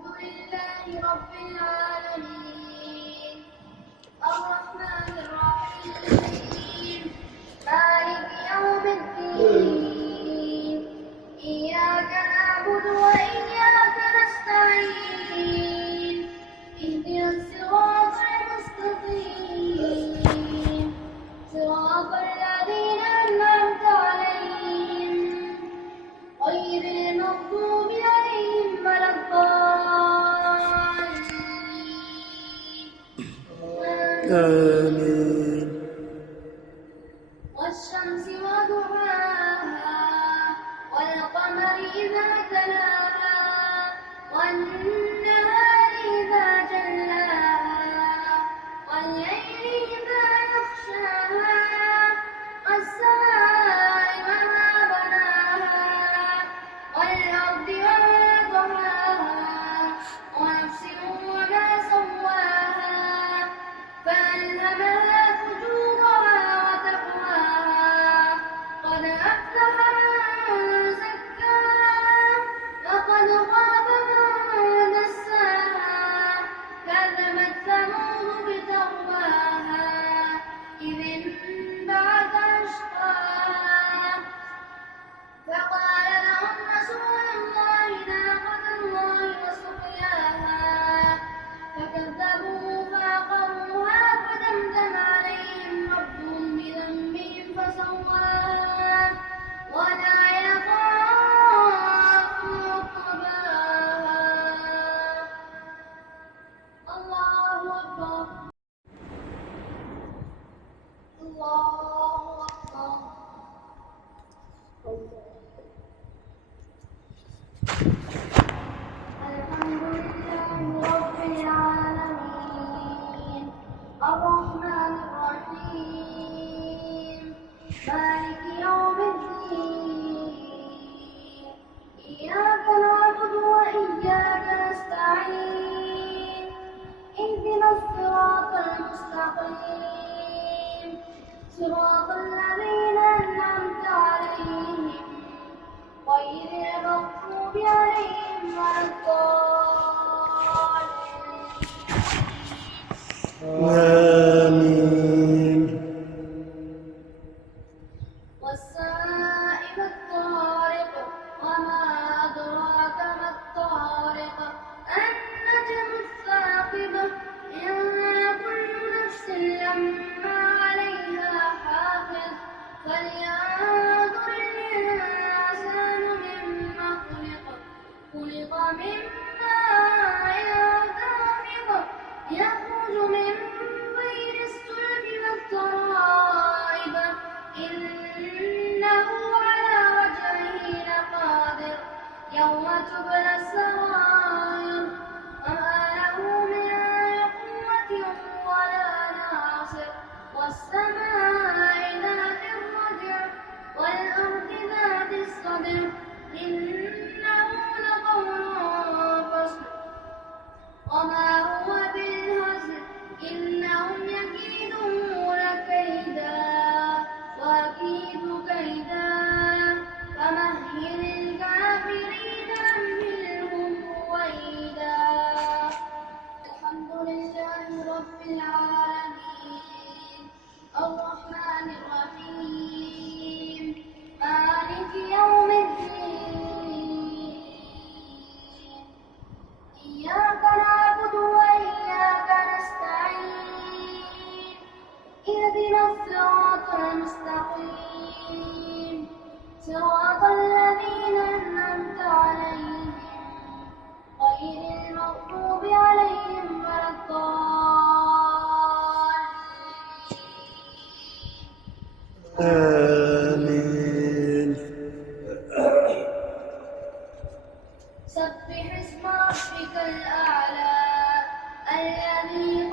الحمد لله رب العالمين الرحمن الرحيم مالك يوم الدين إياك نعبد وإياك نستعين اهدنا الصراط المستقيم صراط الذين أنعمت عليهم غير المغضوب عليهم ولا الضالين آمين. والشمس وضحاها والقمر إذا تلاها والنهار إذا جلاها والليل إذا يغشاها والسماء وما بناها والأرض وما طحاها ونفس وما سواها فألهمها فجورها وتقواها قد أفلح من زكاها وقد خاب من دساها كذبت ثمود بتقواها إذ انبعث أشقاها فقال لهم رسول الله ناقة الله وسقياها فكذبوه فعقروها فدمدم عليهم ربهم بذنبهم فسواها ولا يخاف عقباها الله أكبر الله أكبر الحمد لله رب العالمين الرحمن الرحيم مالك يوم الدين إياك نعبد وإياك نستعين اهدنا الصراط المستقيم صراط الذين أنعمت عليهم غير المغضوب عليهم ولا آمين. والسماء والطارق وما أدراك ما الطارق النجم الثاقب إن كل نفس لما عليها حافظ فلينظر الإنسان مما خلق من ماء دافق يخرج من بين الصلب والترائب إنه على وجهه لقادر يوم تبلى السرائر وما له من قوة ولا ناصر والسماء ذات الرجع والأرض ذات الصدع إنه لقول فصل وما هو بالهزل إنهم يكيدون كيدا وأكيد كيدا فمهل الكافرين أمهلهم رويدا الحمد لله رب العالمين الرحمن الرحيم مالك يوم الدين إياك نعبد وإياك نستعين اهدنا الصراط المستقيم صراط الذين أنعمت عليهم غير المغضوب عليهم ولا الضالين آمين. سبح اسم ربك الأعلى الذي